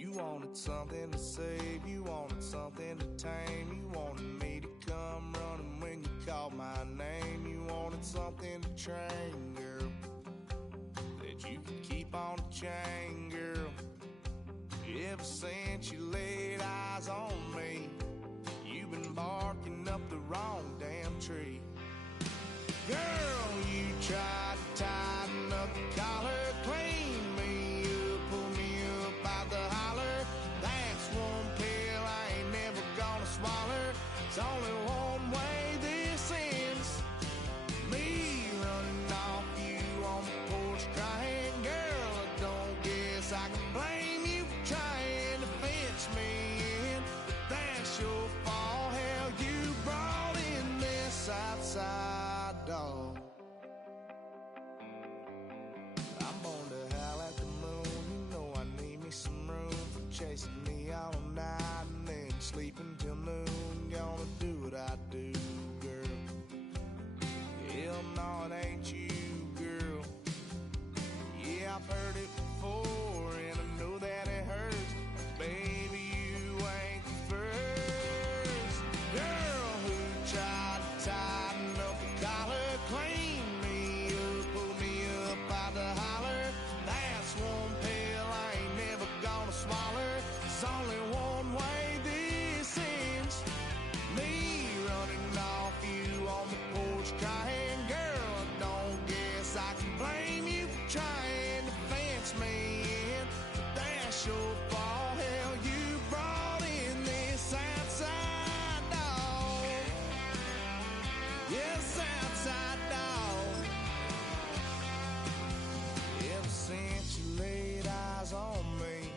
You wanted something to save, you wanted something to tame. You wanted me to come running when you called my name. You wanted something to train, girl, that you could keep on the chain, girl. Ever since you laid eyes on me, you've been barking up the wrong damn tree. Girl, you tried to tighten up the collar, clean me up, pull me up out the holler. That's one pill I ain't never gonna swallow. It's only one way this ends. Me running off you on the porch crying. Girl, I don't guess I can blame you for trying to fence me in, but that's your fault. Hell, you brought in this outside dog. I'm born to howl at the moon. You know I need me some room for chasing me all night and then sleeping till noon. Gonna do what I do, girl. Hell no, it ain't you, girl. Yeah, I've heard it before and I know that it hurts. Baby, you ain't the first girl who tried to tighten up the collar, clean me up, pull me up out the holler. That's one pill I ain't never gonna swallow. There's only one way this ends. Me running off you on the porch crying. Girl, I don't guess I can blame you for trying to fence me in, but that's your fault. Hell, you brought in this outside dog. Yes, outside dog. Ever since you laid eyes on me,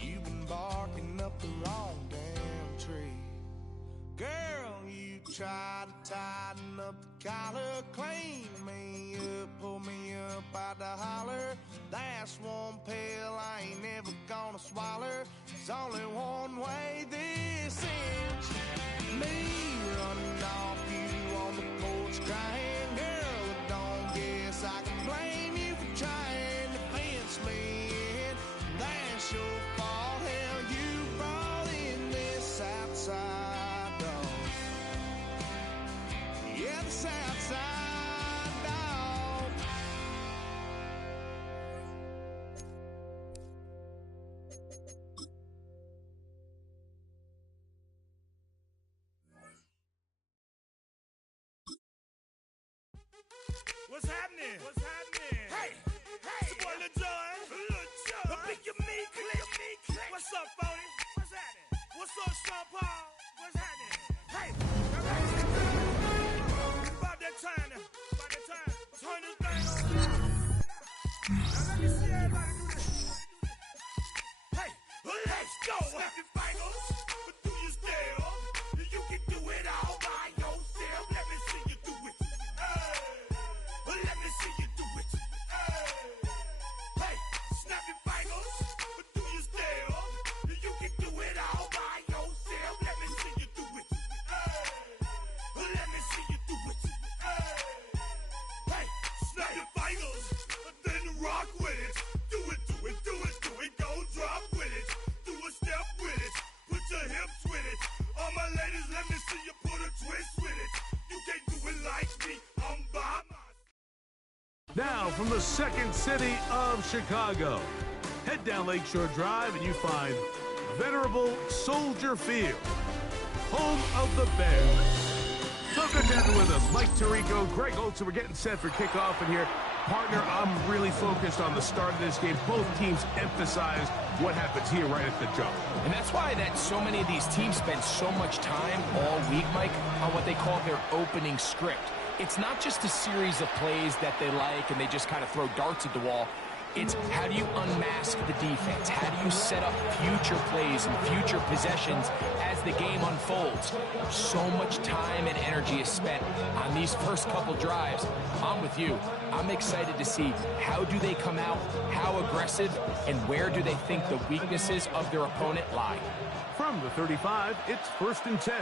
you've been barking up the wrong damn tree. Girl, you tried to tighten up the collar, clean me up, pull me up out the holler. That's one pill I ain't never gonna swallow. There's only one way this ends. Me running off you on the porch crying. Girl, I don't guess I can blame you for trying to fence me in. That's your fault. Hell, you brought in this outside dog. Yeah, this outside dog. What's happening? What's happening? Hey, it's your boy Lil Jon. The Big Your Me Click. What's up, Phony? What's happening? What's up, Sean Paul? What's happening? Hey, about that time to turn this thing on. Now let me see everybody do this. Hey, let's go. Snap your fingers, but do you still? You can do it all by yourself. Let me see you do it. Let me see you do it. Hey, snap your fingers, but do you still? You can do it all by yourself. Let me see you do it. Let me see you do it. Hey, snap your fingers, then rock with it. Do it, do it, do it, do it. Go drop with it. Do a step with it. Put your hips with it. All my ladies, let me see you put a twist with it. You can't do it like me. I'm by myself. Now, from the second city of Chicago, head down Lakeshore Drive and you find venerable Soldier Field, home of the Bears. So good to have you with us. Mike Tirico, Greg Olson, we're getting set for kickoff in here. Partner, I'm really focused on the start of this game. Both teams emphasize what happens here right at the jump. And that's why that so many of these teams spend so much time all week, Mike, on what they call their opening script. It's not just a series of plays that they like and they just kind of throw darts at the wall. It's how do you unmask the defense? How do you set up future plays and future possessions as the game unfolds? So much time and energy is spent on these first couple drives. I'm with you. I'm excited to see how do they come out, how aggressive, and where do they think the weaknesses of their opponent lie. From the 35, it's 1st and 10.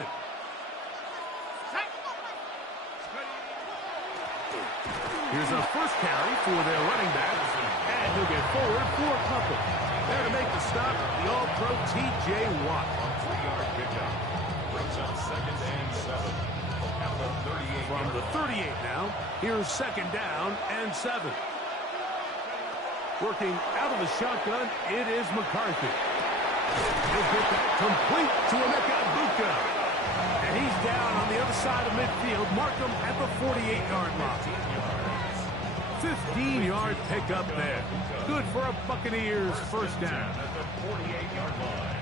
Here's a first carry for their running back, and he'll get forward for a couple. There to make the stop, the All-Pro T.J. Watt. A 3-yard pickup. Brings up 2nd and 7. At the 38. From the 38 now, here's 2nd down and 7. Working out of the shotgun, it is McCarthy. He'll get that complete to Emeka Egbuka. And he's down on the other side of midfield. Mark him at the 48-yard line. 15-yard pickup there. Good for a Buccaneers first down. At the 48-yard line.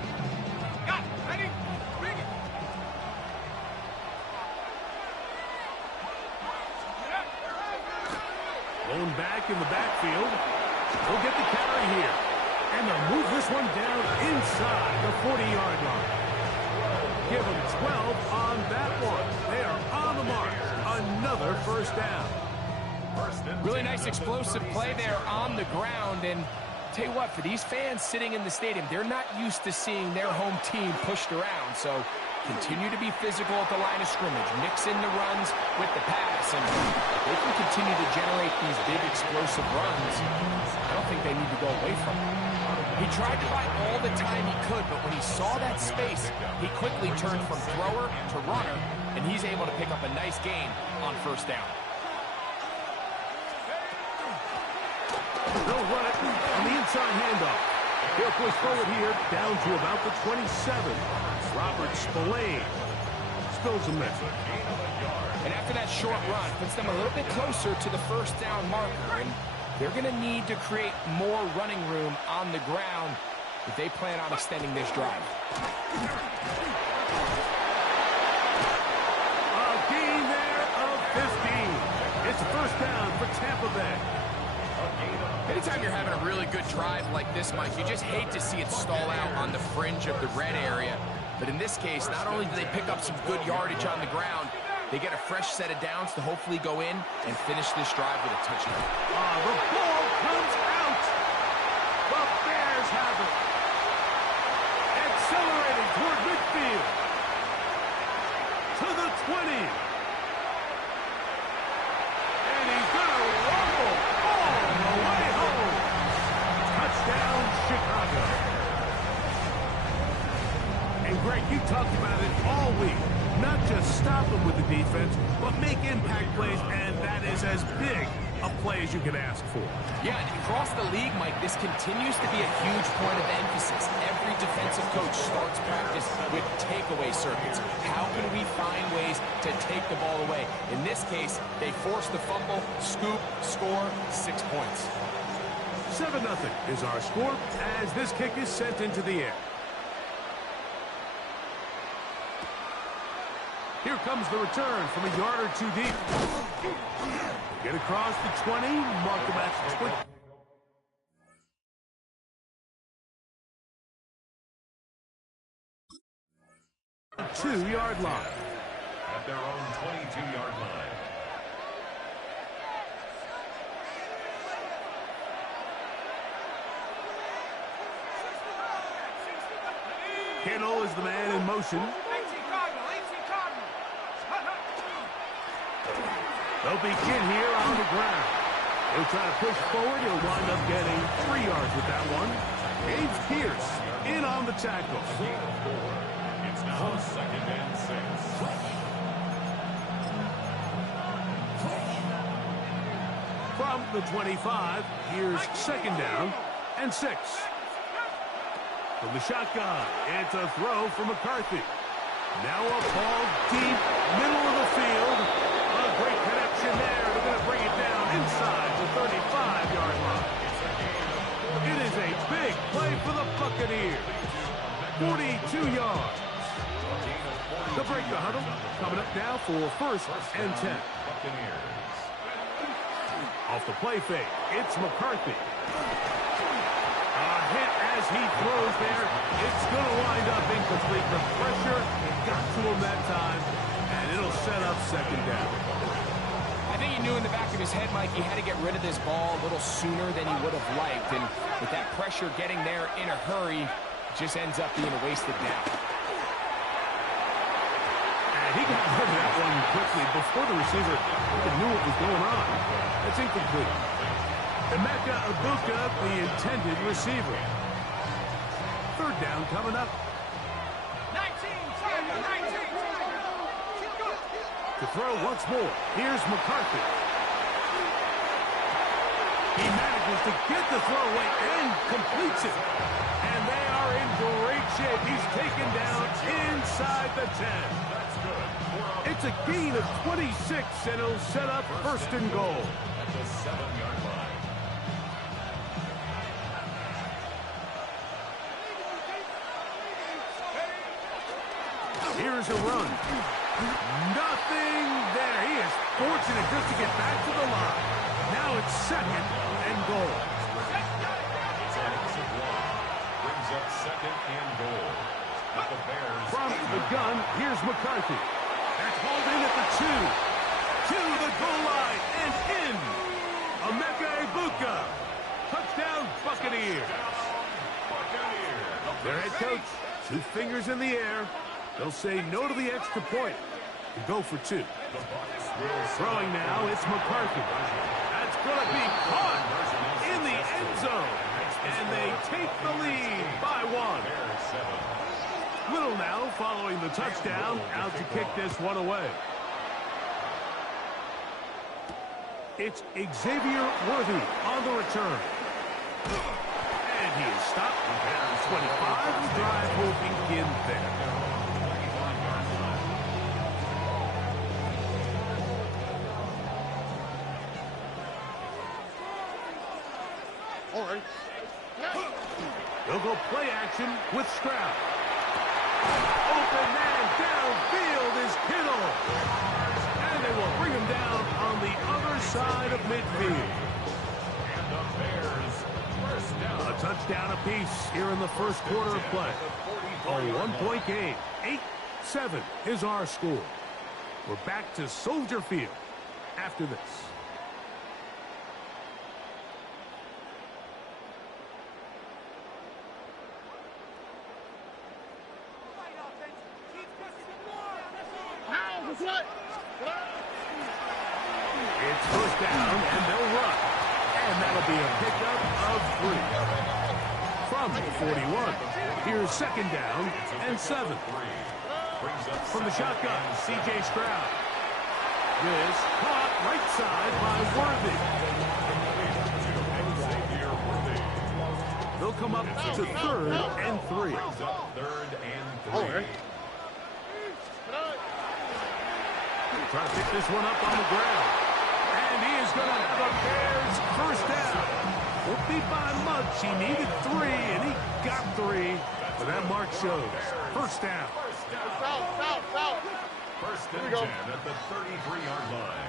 Got it. Ready? Bring it. Blown back in the backfield. He'll get the carry here. And they'll move this one down inside the 40-yard line. Give them 12 on that one. They are on the mark. Another first down. Really nice explosive play there on the ground. And tell you what, for these fans sitting in the stadium, they're not used to seeing their home team pushed around. So continue to be physical at the line of scrimmage. Mix in the runs with the pass. And they can continue to generate these big explosive runs. I don't think they need to go away from it. He tried to buy all the time he could, but when he saw that space, he quickly turned from thrower to runner, and he's able to pick up a nice gain on first down. They'll run it on the inside handoff. He'll push forward here down to about the 27. Robert Spillane spills him there. And after that short run, puts them a little bit closer to the first down marker. And they're going to need to create more running room on the ground if they plan on extending this drive. A gain there of 15. It's a first down for Tampa Bay. Anytime you're having a really good drive like this, Mike, you just hate to see it stall out on the fringe of the red area. But in this case, not only do they pick up some good yardage on the ground, they get a fresh set of downs to hopefully go in and finish this drive with a touchdown. The ball comes out. The Bears have it. Accelerating toward midfield. To the 20. And he's going to rumble all the way home. Touchdown, Chicago. And Greg, you talked about it all week. Not just stop them with the defense, but make impact plays, and that is as big a play as you can ask for. Yeah, and across the league, Mike, this continues to be a huge point of emphasis. Every defensive coach starts practice with takeaway circuits. How can we find ways to take the ball away? In this case, they force the fumble, scoop, score, 6 points. 7-0 is our score as this kick is sent into the air. Here comes the return from a yard or two deep. Get across the 20, mark the match 20. 2-yard line. At their own 22-yard line. Kittle is the man in motion. They'll begin here on the ground. He'll try to push forward. He'll wind up getting 3 yards with that one. James Pierce in on the tackle. It's now 2nd and 6. From the 25, here's 2nd down and 6. From the shotgun, it's a throw for McCarthy. Now a ball deep, middle of the field. A great connection there. They're going to bring it down inside the 35-yard line. It is a big play for the Buccaneers. 42 yards. The break the huddle. Coming up now for 1st and 10. Off the play fake, it's McCarthy. A hit as he throws there. It's going to wind up incomplete. The pressure got to him that time, and it'll set up 2nd down. I think he knew in the back of his head, Mike, he had to get rid of this ball a little sooner than he would have liked. And with that pressure getting there in a hurry, it just ends up being a wasted down. And he got rid of that one quickly before the receiver even knew what was going on. That's incomplete. Emeka Egbuka, the intended receiver. 3rd touchdown coming up. 19. To throw once more, here's McCarthy. He manages to get the throw away and completes it. And they are in great shape. He's taken down inside the 10. That's good. It's a gain of 26, and it'll set up first and goal. At the 7-yard line. Here's a run. Nothing there. He is fortunate just to get back to the line. Now it's second and goal. Brings up second and goal. At the Bears. From the gun, here's McCarthy. That's hauled in at the 2. To the goal line and in. Emeka Egbuka. Touchdown, Buccaneers. Their head coach, 2 fingers in the air. They'll say no to the extra point and go for 2. Throwing now, it's McCarthy. That's going to be caught in the end zone. And they take the lead by 1. Little now following the touchdown, out to kick this one away. It's Xavier Worthy on the return. And he is stopped at 25. The drive will begin there. They'll go play action with Stroud. Open man downfield is Kittle. And they will bring him down on the other side of midfield. And the Bears first down. A touchdown apiece here in the first quarter of play. A 1-point game. 8-7 is our score. We're back to Soldier Field after this. It's first down, and they'll run. And that'll be a pickup of 3. From the 41, here's second down and 7. From the shotgun, C.J. Stroud. This caught right side by Worthy. They'll come up to 3rd and 3. Third and 3. Trying to pick this one up on the ground. And he is going to have a Bears first down. Won't be by much. He needed 3, and he got 3. But that mark shows. First down. First and 10 at the 33-yard line.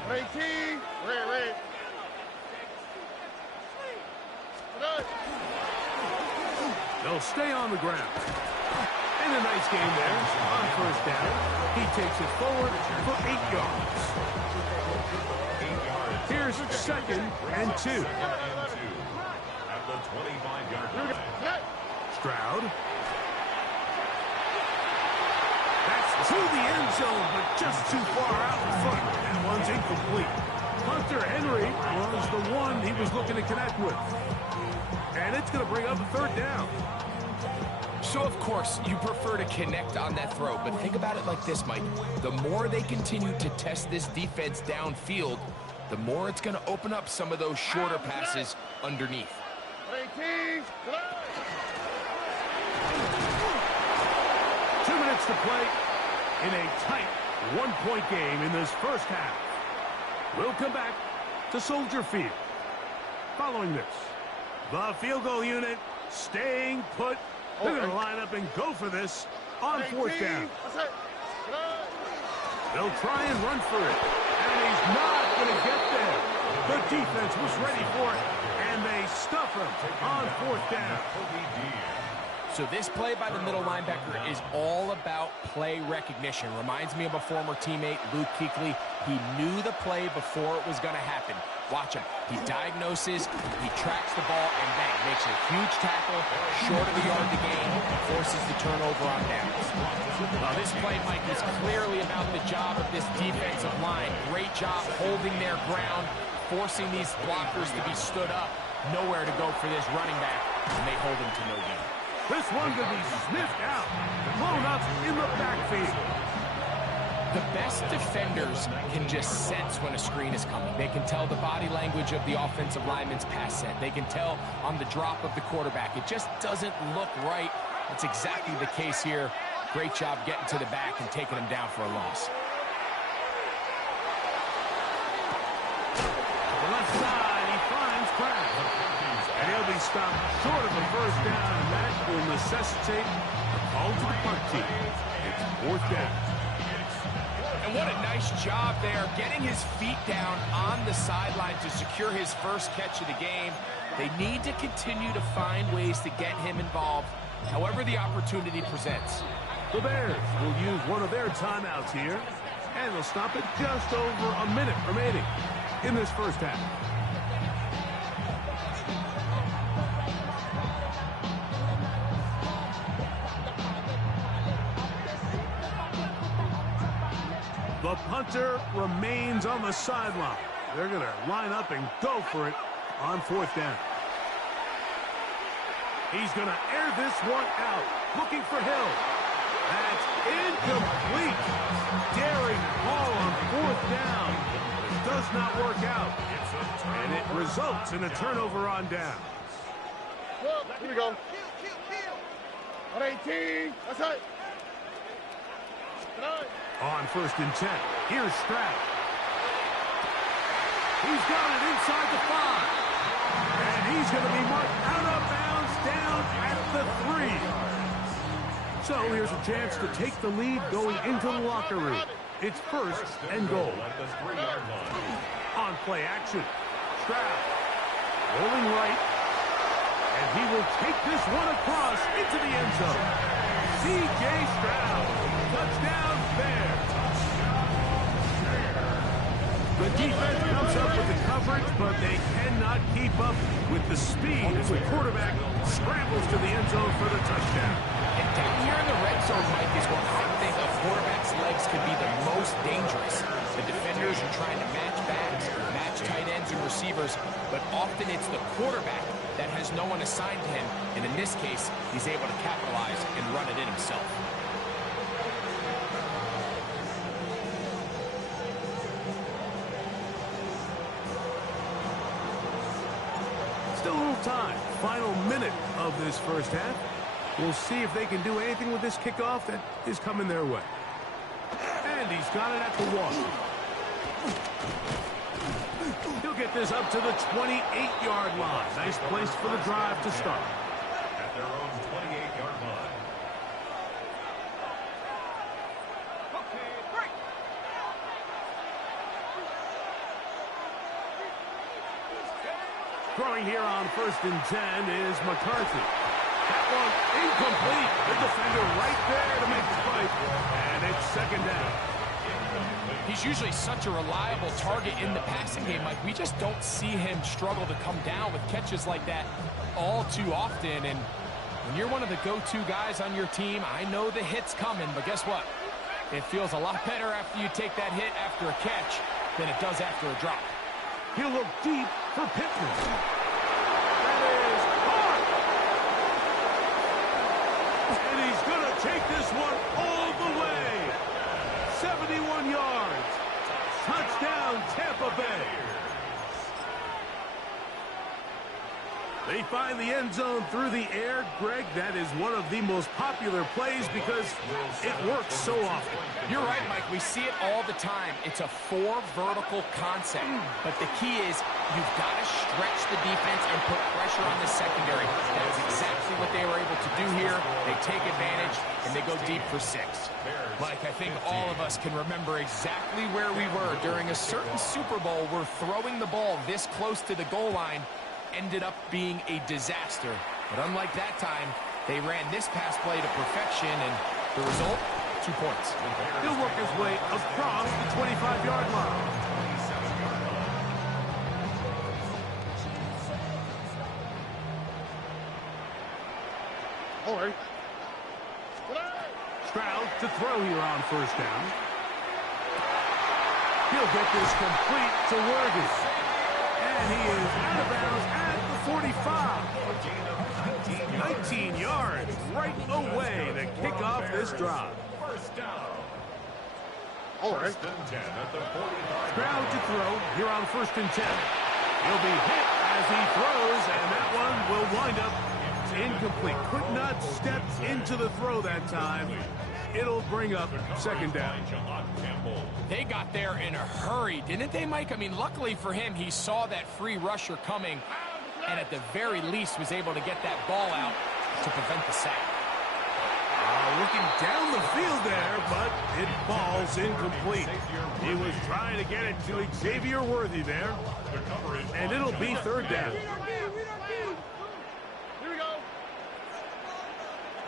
They'll stay on the ground. And a nice game there on first down. He takes it forward for 8 yards. Here's second and 2. At the 25-yard line. Stroud. That's to the end zone, but just too far out in front. That one's incomplete. Hunter Henry was the one he was looking to connect with. And it's going to bring up a 3rd down. So, of course, you prefer to connect on that throw, but think about it like this, Mike. The more they continue to test this defense downfield, the more it's going to open up some of those shorter passes underneath. 2 minutes to play in a tight 1-point game in this first half. We'll come back to Soldier Field. Following this, the field goal unit staying put. They're going to line up and go for this on 4th down. They'll try and run for it, and he's not going to get there. The defense was ready for it, and they stuff him on 4th down. So this play by the middle linebacker is all about play recognition. Reminds me of a former teammate, Luke Kuechly. He knew the play before it was going to happen. Watch him. He diagnoses, he tracks the ball, and bang, makes a huge tackle, short of the yard to gain, forces the turnover on downs. Now, this play, Mike, is clearly about the job of this defensive line. Great job holding their ground, forcing these blockers to be stood up. Nowhere to go for this running back, and they hold him to no gain. This one could be sniffed out, blown up in the backfield. The best defenders can just sense when a screen is coming. They can tell the body language of the offensive lineman's pass set. They can tell on the drop of the quarterback. It just doesn't look right. That's exactly the case here. Great job getting to the back and taking him down for a loss. The left side, he finds Kraft. And he'll be stopped short of the first down, and that will necessitate a call to the punt team. It's 4th down. And what a nice job there, getting his feet down on the sideline to secure his first catch of the game. They need to continue to find ways to get him involved, however the opportunity presents. The Bears will use one of their timeouts here, and they'll stop it just over a minute remaining in this first half. The punter remains on the sideline. They're going to line up and go for it on 4th down. He's going to air this one out, looking for Hill. That's incomplete. Daring call on 4th down. It does not work out. And it results in a turnover on down. Here we go. 118. That's it. On 1st and 10, here's Stroud. He's got it inside the 5. And he's going to be marked out of bounds down at the 3. So here's a chance to take the lead going into the locker room. It's 1st and goal. On play action, Stroud rolling right. And he will take this one across into the end zone. C.J. Stroud, touchdown Bears. The defense comes up with the coverage, but they cannot keep up with the speed as the quarterback scrambles to the end zone for the touchdown. And down here in the red zone, Mike, is where I think a quarterback's legs could be the most dangerous. The defenders are trying to match backs, match tight ends and receivers, but often it's the quarterback that has no one assigned to him, and in this case, he's able to capitalize and run it in himself. Still a little time. Final minute of this first half. We'll see if they can do anything with this kickoff that is coming their way. And he's got it at the 1. He'll get this up to the 28-yard line. Nice place for the drive to start. At their own 28-yard line. Throwing here on 1st and 10 is McCarthy. That one incomplete. The defender right there to make the fight. And it's 2nd down. He's usually such a reliable target in the passing game, Mike. We just don't see him struggle to come down with catches like that all too often. And when you're one of the go-to guys on your team, I know the hit's coming, but guess what? It feels a lot better after you take that hit after a catch than it does after a drop. He'll look deep for Pittman. That is hard. And he's going to take this one all the way. 71 yards. Touchdown, Tampa Bay. They find the end zone through the air. Greg, that is one of the most popular plays because it works so often. You're right, Mike. We see it all the time. It's a 4 vertical concept. But the key is you've got to stretch the defense and put pressure on the secondary. That is exactly what they were able to do here. They take advantage, and they go deep for 6. Mike, I think all of us can remember exactly where we were during a certain Super Bowl where throwing the ball this close to the goal line ended up being a disaster. But unlike that time, they ran this pass play to perfection, and the result, 2 points. He'll work his way across the 25-yard line. All right. Stroud to throw here on 1st down. He'll get this complete to Wergis. And he is out of bounds at the 45. 19 yards right away to kick off this drive. First down. All right. First and 10 at the 45. Stroud to throw here on 1st and 10. He'll be hit as he throws, and that one will wind up incomplete. Could not step into the throw that time. It'll bring up 2nd down. They got there in a hurry, didn't they, Mike? I mean, luckily for him, he saw that free rusher coming, and at the very least was able to get that ball out to prevent the sack. Looking down the field there, but it falls incomplete. He was trying to get it to Xavier Worthy there, and it'll be 3rd down. Here we go.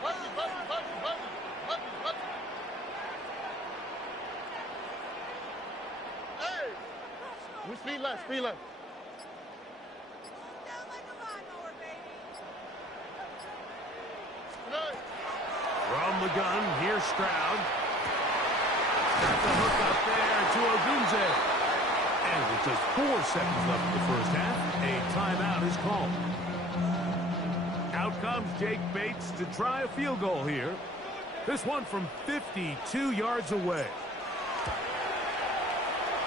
Button. Hey! We speed left. Good. From the gun, here's Stroud. Got the hook up there to Ogunze. And with just 4 seconds left in the first half, a timeout is called. Out comes Jake Bates to try a field goal here. This one from 52 yards away.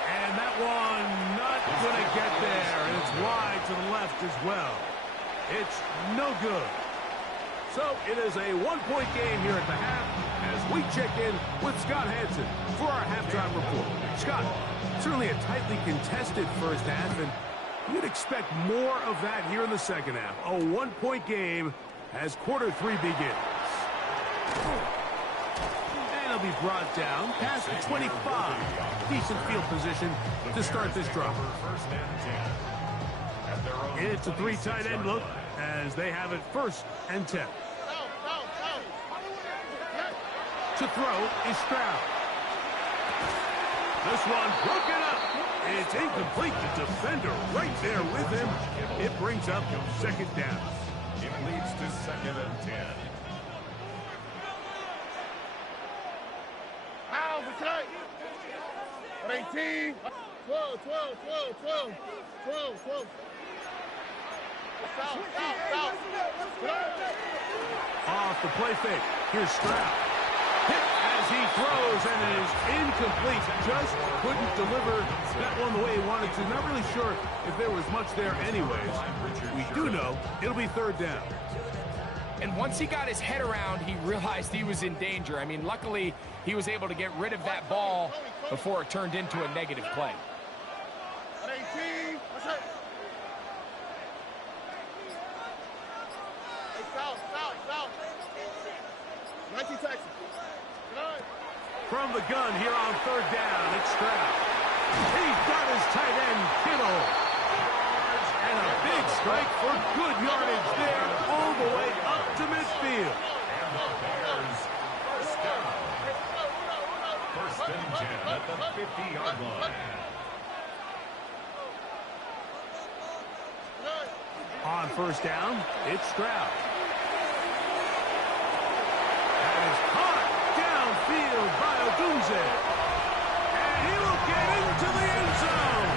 And that one not going to get there. And it's wide to the left as well. It's no good. So it is a 1-point game here at the half as we check in with Scott Hansen for our halftime report. Scott, certainly a tightly contested first half, and you'd expect more of that here in the second half. A 1-point game as quarter 3 begins. And it'll be brought down past the 25. Decent field position to start this drive. It's a 3 tight end look as they have it 1st and 10. To throw is Stroud. This one broken up. It's incomplete. The defender right there with him. It brings up 2nd down. It leads to 2nd and 10. Ow, we're tight. 18. 12. Off the play fake. Here's Stroud. Hit as he throws, and it is incomplete. Just couldn't deliver that one the way he wanted to. Not really sure if there was much there anyways. We do know it'll be 3rd down. And once he got his head around, he realized he was in danger. I mean, luckily, he was able to get rid of that ball before it turned into a negative play. 18. What's up? Hey, south. 19 Texas. From the gun here on 3rd down, it's Stroud. He's got his tight end, Kittle. And a big strike for good yardage there all the way up to midfield. And the Bears first down. 1st and 10 at the 50-yard line. On 1st down, it's Stroud. That is caught downfield by Ogunze. And he will get into the end zone.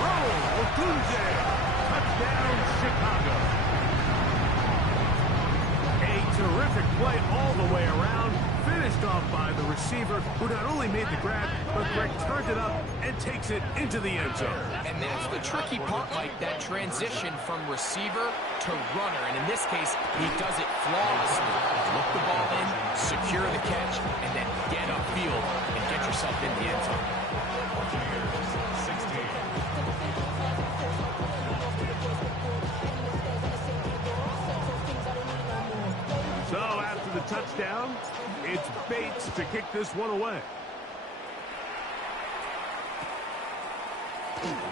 Roll Ogunze. Touchdown, Chicago. A terrific play all the way around. Finished off by the receiver, who not only made the grab, but turned it up and takes it into the end zone. And that's the tricky part, Mike, that transition from receiver to runner. And in this case, he does it flawlessly. Look the ball in, secure the catch, and then get upfield and get yourself in the end zone. 16. So after the touchdown, it's Bates to kick this one away.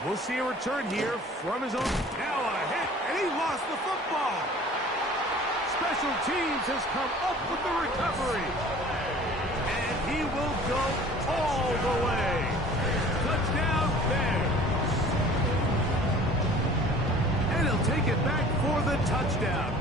We'll see a return here from his own. Now a hit, and he lost the football. Special teams has come up with the recovery. And he will go all the way. Touchdown, Bears. And he'll take it back for the touchdown.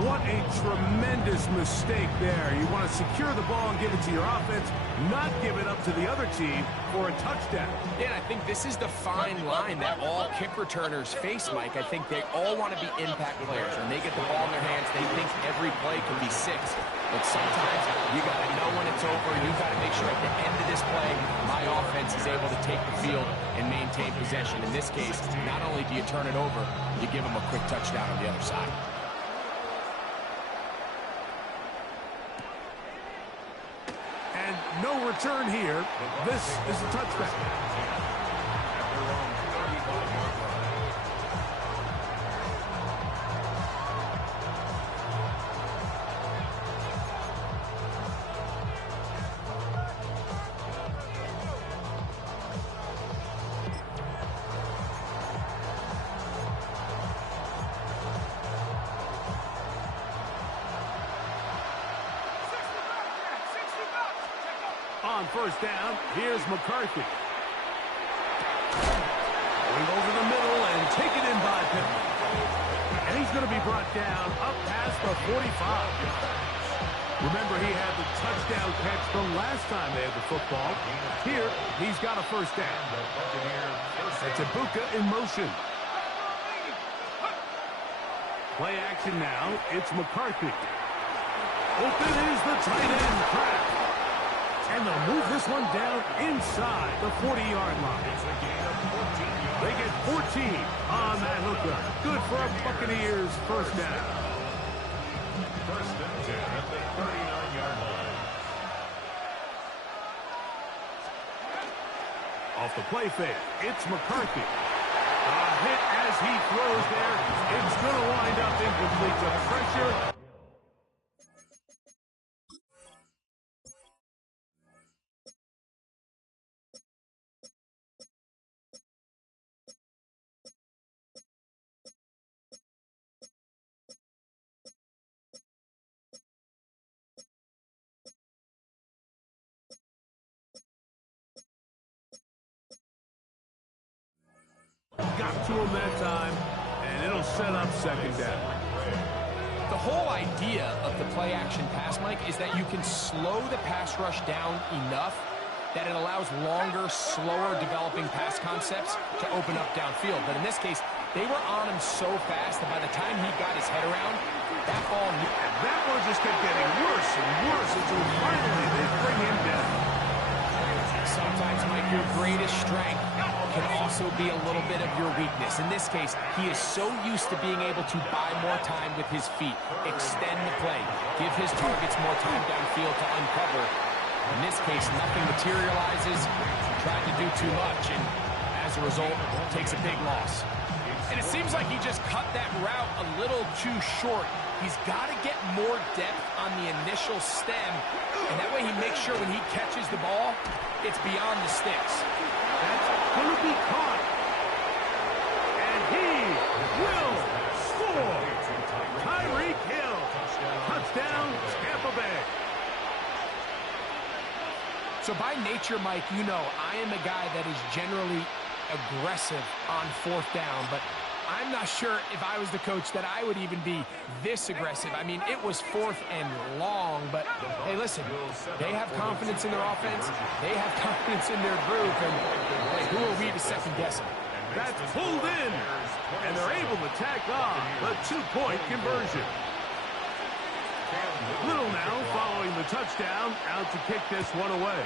What a tremendous mistake there. You want to secure the ball and give it to your offense, not give it up to the other team for a touchdown. Yeah, I think this is the fine line that all kick returners face, Mike. I think they all want to be impact players. When they get the ball in their hands, they think every play can be 6. But sometimes you got to know when it's over. You got to make sure at the end of this play, my offense is able to take the field and maintain possession. In this case, not only do you turn it over, you give them a quick touchdown on the other side. And no return here. This is a touchback. On first down, here's McCarthy. Going over the middle and taken in by Pittman. And he's going to be brought down up past the 45. Remember, he had the touchdown catch the last time they had the football. Here, he's got a first down. That's Ibuka in motion. Play action now. It's McCarthy. Open is the tight end, Pratt. And they'll move this one down inside the 40-yard line. They get 14 on that hookup. Good for a Buccaneers first down. First and 10 at the 39-yard line. Off the play fake, it's McCarthy. A hit as he throws there. It's going to wind up incomplete to pressure. Got to him that time, and it'll set up second down. The whole idea of the play-action pass, Mike, is that you can slow the pass rush down enough that it allows longer, slower developing pass concepts to open up downfield. But in this case, they were on him so fast that by the time he got his head around, that ball... And that one just kept getting worse and worse until finally they bring him down. Sometimes, Mike, your greatest strength can also be a little bit of your weakness. In this case, he is so used to being able to buy more time with his feet, extend the play, give his targets more time downfield to uncover. In this case, nothing materializes, tried to do too much, and as a result, takes a big loss. And it seems like he just cut that route a little too short. He's got to get more depth on the initial stem, and that way he makes sure when he catches the ball, it's beyond the sticks. That's going to be caught. And he will score. Tyreek Hill. Touchdown, Tampa Bay. So by nature, Mike, you know, I am a guy that is generally aggressive on fourth down, but I'm not sure if I was the coach that I would even be this aggressive. I mean, it was fourth and long, but hey, listen, they have confidence in their offense. They have confidence in their group, and hey, who are we to second guess them? That's pulled in, and they're able to tack on the 2-point conversion. Little now following the touchdown, out to kick this one away.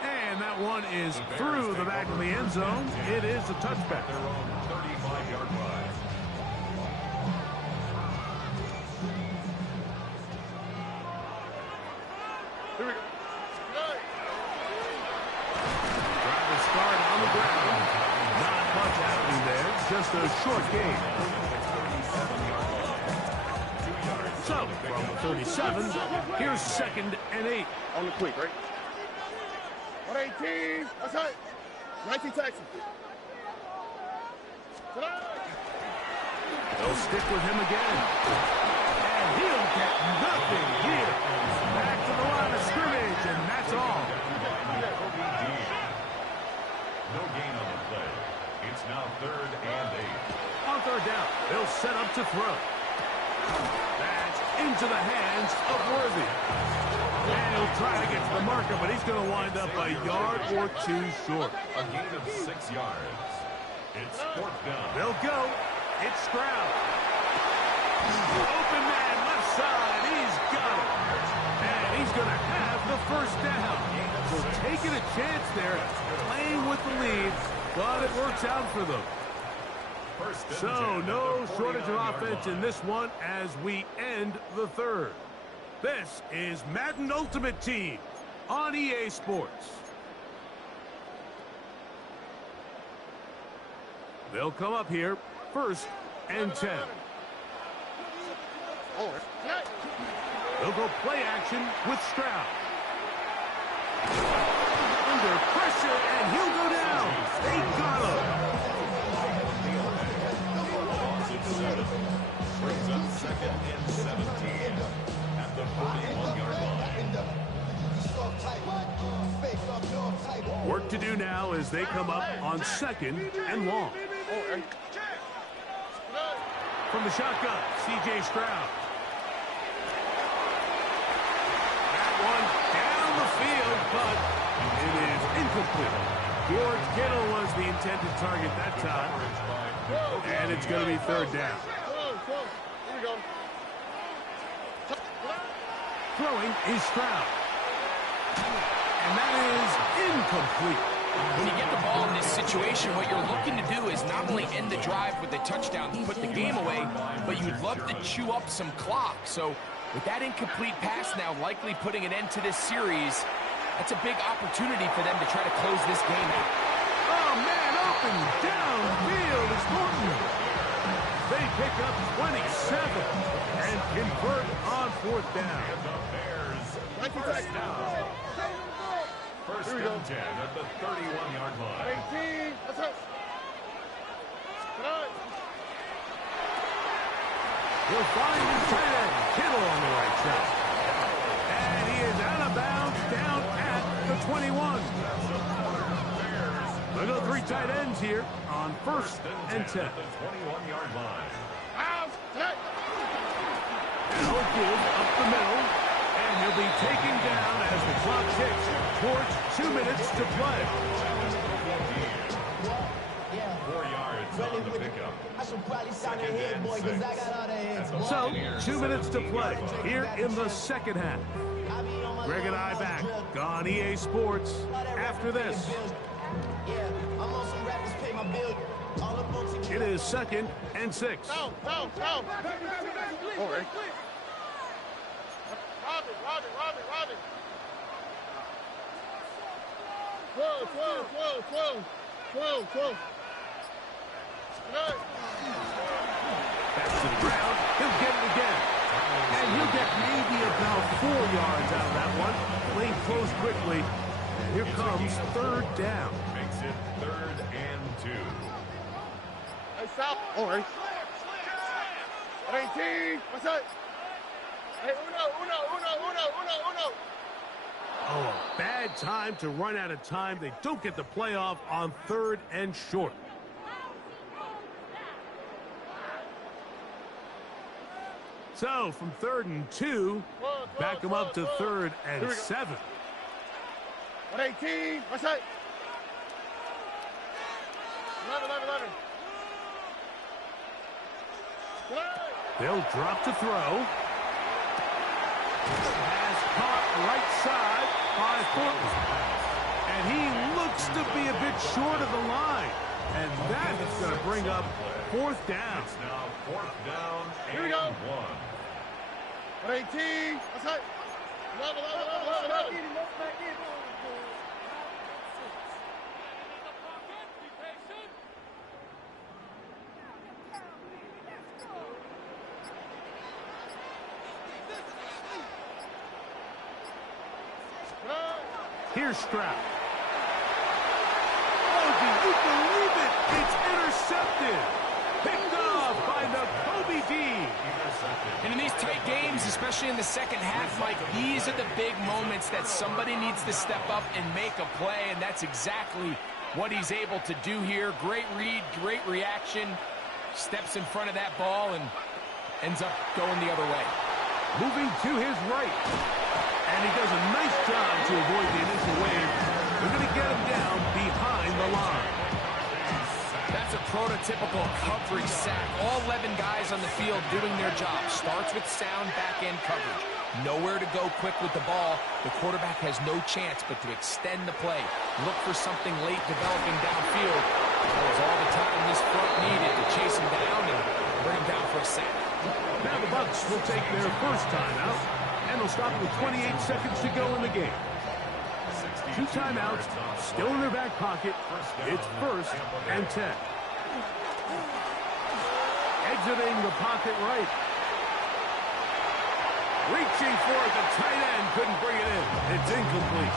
And that one is through the back of the end zone. It is a touchback. Their own 35-yard line. Here we go. Driver start on the ground. Not much happening there. Just a short gain. So, from the 37, here's 2nd and 8. On the quick, right? 118. That's right. 19 Texas. They'll stick with him again. And he'll get nothing here. Back to the line of scrimmage, and that's all. No gain on the play. It's now 3rd and 8. On third down, they'll set up to throw. That's into the hands of Worthy. And he'll try to get to the marker, but he's going to wind up a yard or two short. A gain of 6 yards. It's 4th down. They'll go. It's Stroud. Open man, left side. He's got it. And he's going to have the first down. So taking a chance there, playing with the lead, but it works out for them. So no shortage of offense in this one as we end the third. This is Madden Ultimate Team on EA Sports. They'll come up here, 1st and 10. They'll go play action with Stroud. Under pressure, and he'll go down. They got him. Brings up 2nd and 17 at the 41-yard line. Work to do now as they come up on 2nd and long. From the shotgun, C.J. Stroud. That one down the field, but it is incomplete. George Kittle was the intended target that time. And it's going to be 3rd down. Here we go. Throwing is Stroud. And that is incomplete. When you get the ball in this situation, what you're looking to do is not only end the drive with a touchdown to put the game away, but you'd love to chew up some clock. So with that incomplete pass now likely putting an end to this series, that's a big opportunity for them to try to close this game out. Oh, man, open downfield is Norton. They pick up 27 and convert on 4th down. And the Bears, first down. 1st and 10 at the 31-yard line. 18. Let's go. He'll find his tight end, Kittle on the right side. And he is out of bounds down at the 21. They'll go 3 tight ends here on 1st and 10. At the 21-yard line. Now give up the middle, and he'll be taken down as the clock ticks towards 2 minutes to play. 4 yards on the pickup. So, 2 minutes to play here in the second half. Greg and I back on EA Sports after this. It is 2nd and 6. No. All right. Robin. Whoa. Back to the ground. He'll get it again. And he'll get maybe about 4 yards out of that one. Lane closed quickly. And here comes 3rd down. Makes it 3rd and 2. Hey, stop. All right. 18. What's that? Hey, uno. Oh, a bad time to run out of time. They don't get the playoff on 3rd and short. So, from 3rd and 2, back them up to 3rd and 7. 118. What's that? 11. They'll drop to throw. Pass caught right side by Thornton. And he looks to be a bit short of the line. And that is going to bring up 4th down. It's now 4th down and Here we go. 1. 118. What's that? 11. Here's Stroud. Oh, do you believe it? It's intercepted. Picked off by Nakobe Dean. And in these tight games, especially in the second half, Mike, these are the big moments that somebody needs to step up and make a play, and that's exactly what he's able to do here. Great read, great reaction. Steps in front of that ball and ends up going the other way. Moving to his right. And he does a nice job to avoid the initial wave. They're going to get him down behind the line. That's a prototypical coverage sack. All 11 guys on the field doing their job. Starts with sound back-end coverage. Nowhere to go quick with the ball. The quarterback has no chance but to extend the play. Look for something late developing downfield. That was all the time this front needed to chase him down and bring him down for a sack. Now the Bucs will take their first timeout, and they'll stop with 28 seconds to go in the game. 2 timeouts, still in their back pocket. It's 1st and 10. Exiting the pocket right. Reaching for it, the tight end couldn't bring it in. It's incomplete.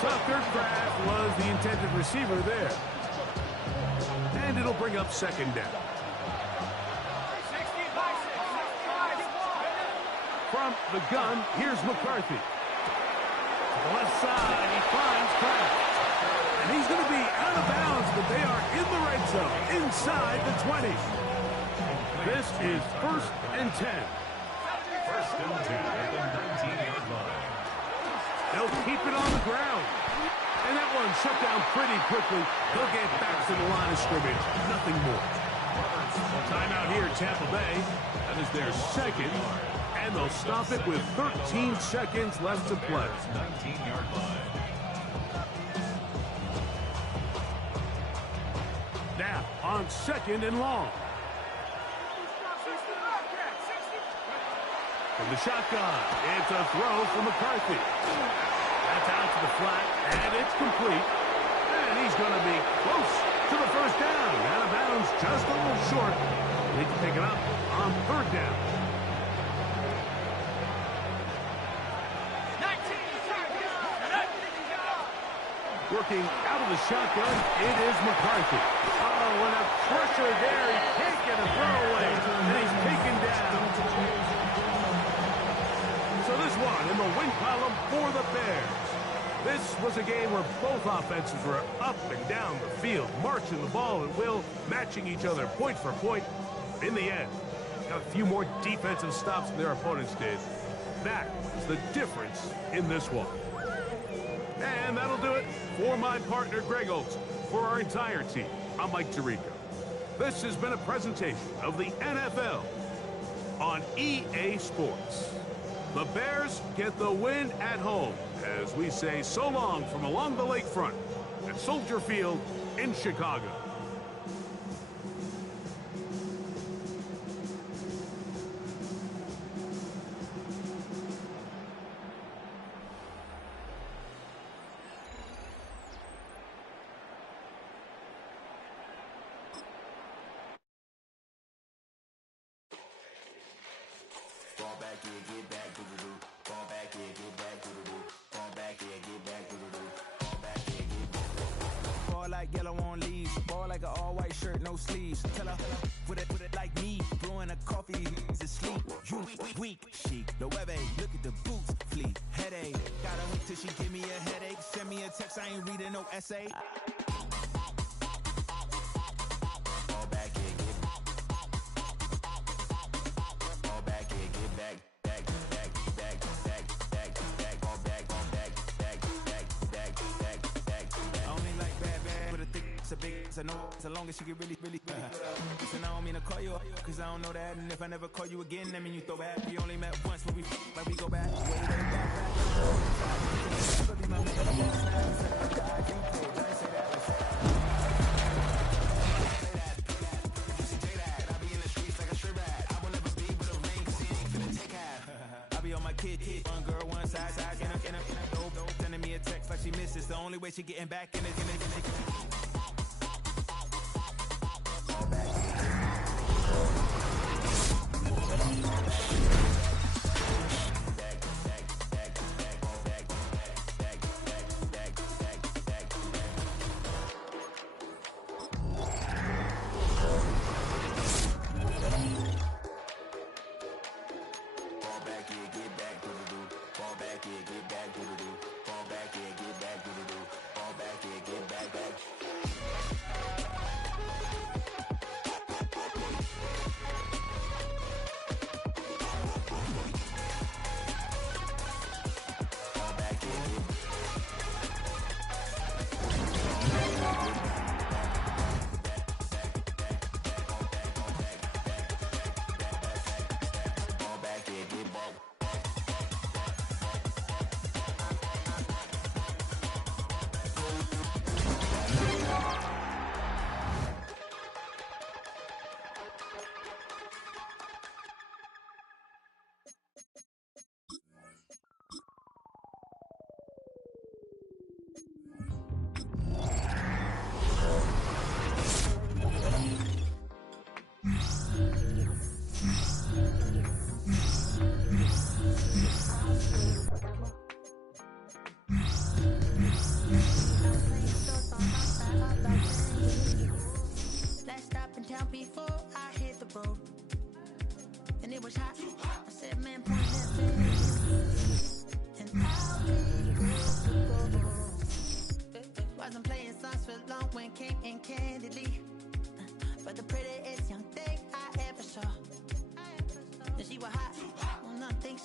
Tucker Kraft was the intended receiver there. And it'll bring up 2nd down. From the gun, here's McCarthy. To the left side, he finds Kraft. And he's going to be out of bounds, but they are in the red zone, inside the 20. This is 1st and 10. 1st and 10 at the 19-yard line. They'll keep it on the ground. And that one shut down pretty quickly. They'll get back to the line of scrimmage. Nothing more. Timeout here, Tampa Bay. That is their 2nd. And they'll stop it with 13 seconds left to play. 19-yard line. Now, on 2nd and long. From the shotgun, it's a throw from McCarthy. That's out to the flat, and it's complete. And he's going to be close to the 1st down. Out of bounds, just a little short. They can pick it up on 3rd down. Working out of the shotgun, it is McCarthy. Oh, and a pressure there. He can't get a throwaway, and he's taken down. So this one in the win column for the Bears. This was a game where both offenses were up and down the field, marching the ball at will, matching each other point for point. In the end, got a few more defensive stops than their opponents did. That is the difference in this one. And that'll do it for my partner, Greg Olson. For our entire team, I'm Mike Tirico. This has been a presentation of the NFL on EA Sports. The Bears get the win at home as we say so long from along the lakefront at Soldier Field in Chicago. Like yellow on leaves, ball like an all-white shirt, no sleeves. Tell her, put it like me, blowing a coffee, he's asleep. You weak, chic, no webe, look at the boots, fleet, headache. Gotta wait till she give me a headache. Send me a text, I ain't reading no essay. Fall back here, get back. I know as long as you get really listen, I don't mean to call you up, cause I don't know that. And if I never call you again, that mean you throw back. We only met once, but we like we go back. Way back. I be on my kid, one girl, one side, in a dope, sending me a text like she misses. The only way she getting back in it. Fall back, get back.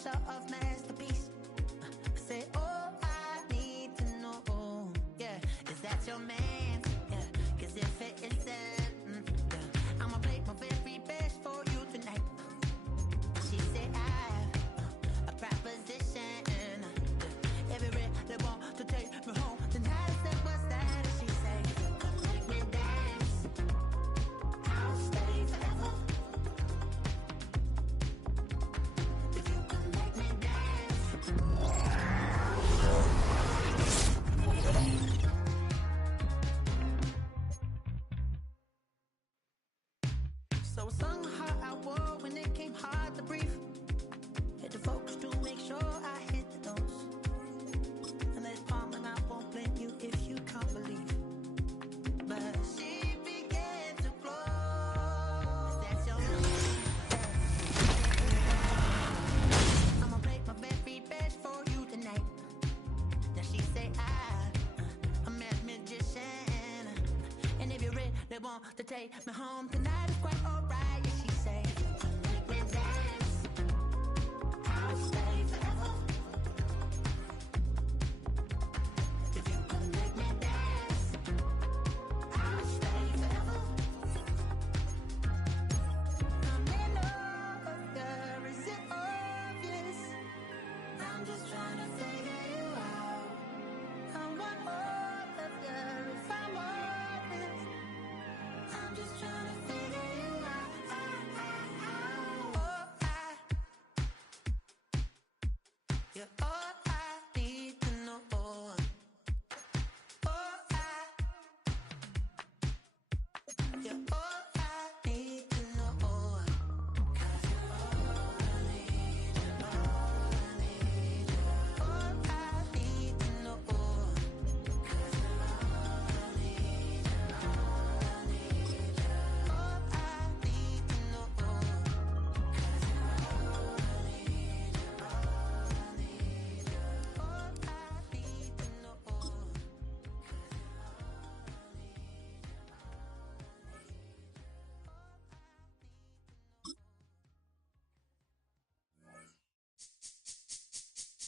picture of masterpiece. Say, oh, I need to know, yeah, is that your man? Yeah, 'cause if it isn't, yeah, I'ma play my very best for you tonight. She said, I have a proposition. Every red they want to take me home tonight. I said, what's that? She said, come make me dance. I'll stay forever. If you can make me dance. So I sung how I wore when it came hard to breathe. Hit the focus to make sure I hit the notes. And there's palm and I won't blame you if you can't believe. But she began to flow. That's your I'ma play my very best for you tonight. Now she say I'm a magician. And if you're ready, they want to take me home tonight. It's quite alright. Yeah, she say, make me dance. I'll stay forever. If you can make me dance, I'll stay forever. I'm in love, yeah, is it obvious? I'm just trying to figure you out. I want all of you if I'm honest. I'm just trying to figure you out. You're all I need to know. You're all I need to know. 'Cause you're all I need, you're all I need, you're all I need to know. 'Cause you're all I need, you're all I need, you're all I need to know. 'Cause you're all I need, you're all I need, you're all I need to know. 'Cause you're all I need, you're all I need, you're all I need.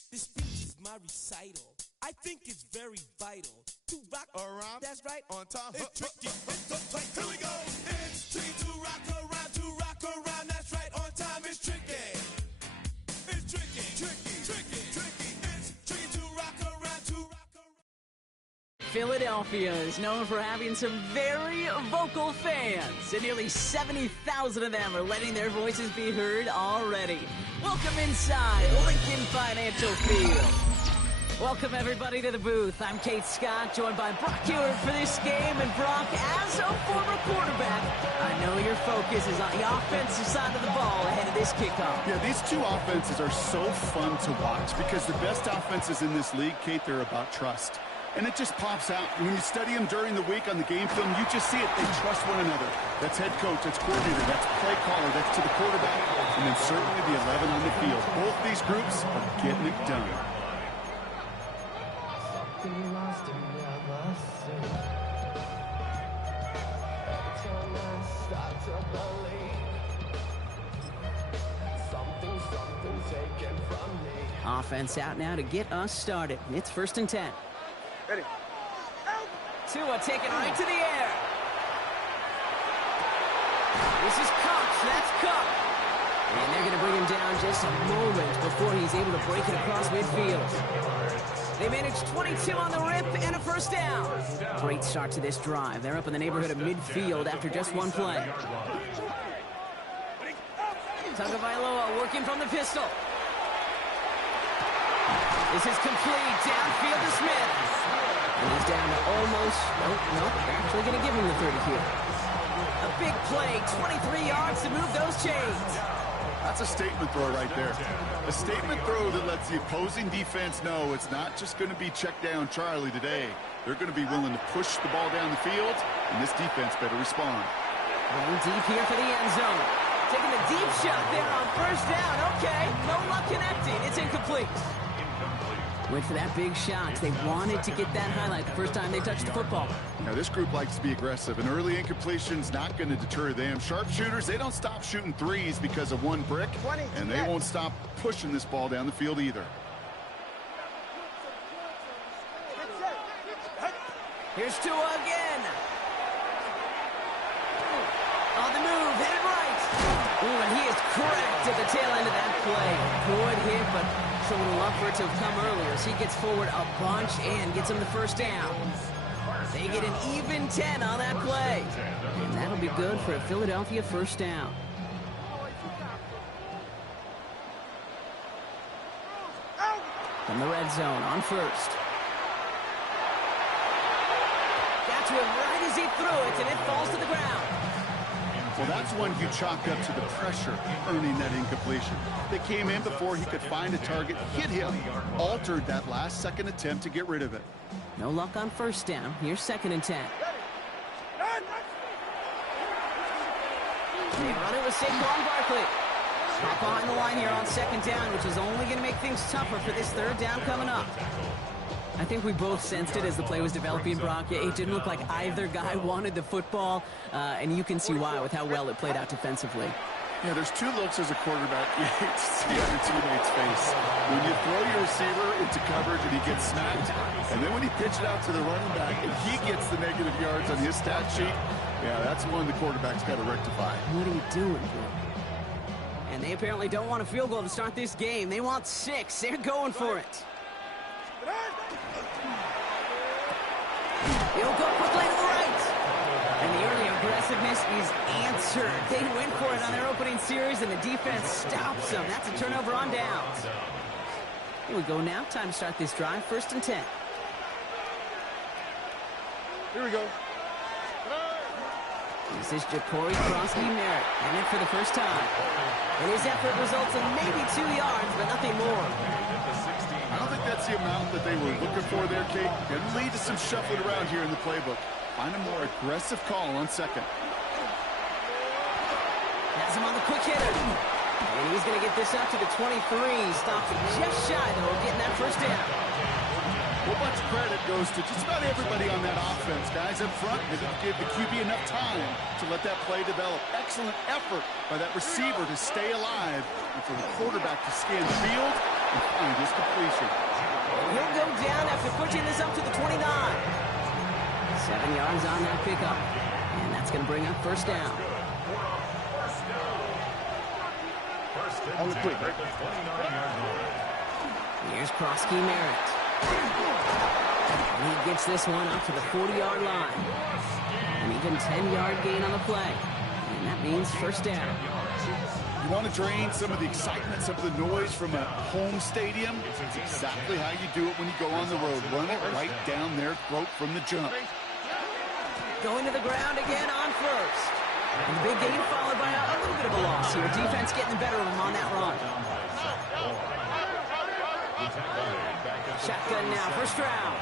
This speech is my recital. I think it's very vital to rock around. That's right. On time. It's tricky. It's the play. Here we go. It's tricky to rock around. To rock around. That's right. On time. It's tricky. It's tricky. Tricky. Tricky. Tricky. It's tricky to rock around. To rock around. Philadelphia is known for having some very vocal fans, and nearly 70,000 of them are letting their voices be heard already. Welcome inside Lincoln Financial Field. Welcome, everybody, to the booth. I'm Kate Scott, joined by Brock Ewert for this game. And Brock, as a former quarterback, I know your focus is on the offensive side of the ball ahead of this kickoff. Yeah, these two offenses are so fun to watch because the best offenses in this league, Kate, they're about trust. And it just pops out. When you study them during the week on the game film, you just see it. They trust one another. That's head coach, that's coordinator, that's play caller, that's to the quarterback, and then certainly the 11 on the field. Both these groups are getting it done. Offense out now to get us started. It's 1st and 10. Ready. Tua taken right to the air. This is Cox. That's Cox. And they're going to bring him down just a moment before he's able to break it across midfield. They managed 22 on the rip and a 1st down. Great start to this drive. They're up in the neighborhood of midfield after just one play. Tagovailoa working from the pistol. This is complete. Downfield to Smith. And he's down to almost, nope, actually going to give him the 30 here. A big play, 23 yards to move those chains. That's a statement throw right there. A statement throw that lets the opposing defense know it's not just going to be check down Charlie today. They're going to be willing to push the ball down the field, and this defense better respond. Going deep here for the end zone. Taking the deep shot there on 1st down. Okay, no luck connecting. It's incomplete. Went for that big shot. They wanted to get that highlight the first time they touched the football. Now, this group likes to be aggressive. An early incompletion's not going to deter them. Sharpshooters, they don't stop shooting threes because of one brick, and they won't stop pushing this ball down the field either. Here's Tua again. On the move, hit it right. Ooh, and he is cracked at the tail end of that play. Good hit, but it's a little up for it to have come earlier. So he gets forward a bunch and gets him the first down. They get an even 10 on that play. And that'll be good for a Philadelphia first down. From the red zone on first. Got to him right as he threw it, and it falls to the ground. Well, that's one you chalk up to the pressure earning that incompletion. They came in before he could find a target, hit him, altered that last-second attempt to get rid of it. No luck on first down. Here's 2nd and 10. They run it with Saquon Barkley. Hop behind the line here on 2nd down, which is only going to make things tougher for this 3rd down coming up. I think we both sensed it as the play was developing, Brock. It didn't look like either guy wanted the football, and you can see why with how well it played out defensively. Yeah, there's two looks as a quarterback you hate to see on your teammate's face. When you throw your receiver into coverage and he gets smacked, and then when you pitch it out to the running back and he gets the negative yards on his stat sheet, yeah, that's one the quarterback's got to rectify. What are you doing here? And they apparently don't want a field goal to start this game. They want 6. They're going for it. He'll go quickly to the right. And the early aggressiveness is answered. They went for it on their opening series, and the defense stops them. That's a turnover on downs. Here we go now. Time to start this drive. 1st and 10. Here we go. This is Ja'Cory Crosby-Merritt, and it for the first time. And his effort results in maybe 2 yards, but nothing more. I don't think that's the amount that they were looking for there, Kate. Going to lead to some shuffling around here in the playbook. Find a more aggressive call on 2nd. Has him on the quick hitter. And he's going to get this up to the 23. Stopped just shy, though, of getting that first down. Well, much credit goes to just about everybody on that offense. Guys up front, they didn't give the QB enough time to let that play develop. Excellent effort by that receiver to stay alive and for the quarterback to scan the field and find his completion. He'll go down after pushing this up to the 29. 7 yards on that pickup. And that's going to bring up first down. On the quick. Here's Crosby-Merritt. And he gets this one up to the 40-yard line. An even 10-yard gain on the play. And that means first down. You want to drain some of the excitement, some of the noise from a home stadium? It's exactly how you do it when you go on the road. Run it right down their throat from the jump. Going to the ground again on first. And the big gain followed by a little bit of a loss here. Defense getting the better of him on that run. Shotgun now, first round.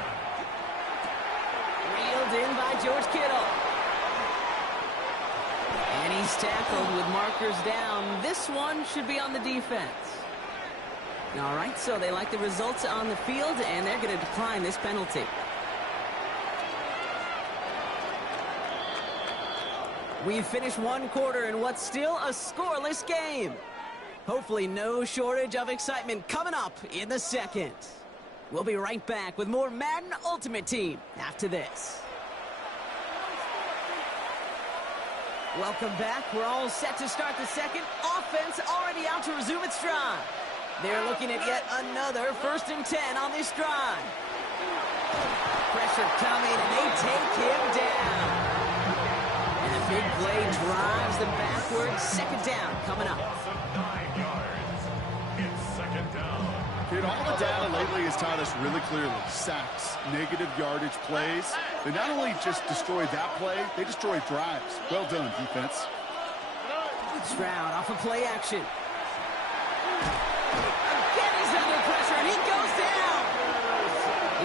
Reeled in by George Kittle. And he's tackled with markers down. This one should be on the defense. All right, so they like the results on the field, and they're going to decline this penalty. We've finished one quarter in what's still a scoreless game. Hopefully no shortage of excitement coming up in the second. We'll be right back with more Madden Ultimate Team after this. Welcome back. We're all set to start the second. Offense already out to resume its drive. They're looking at yet another 1st and 10 on this drive. Pressure coming, and they take him down. And a big play drives them backwards. 2nd down coming up. 9 yards. It's 2nd down. Dude, all the data lately has taught us really clearly. Sacks, negative yardage plays. They not only just destroy that play, they destroy drives. Well done, defense. Stroud off of play action. Again, he's under pressure, and he goes down.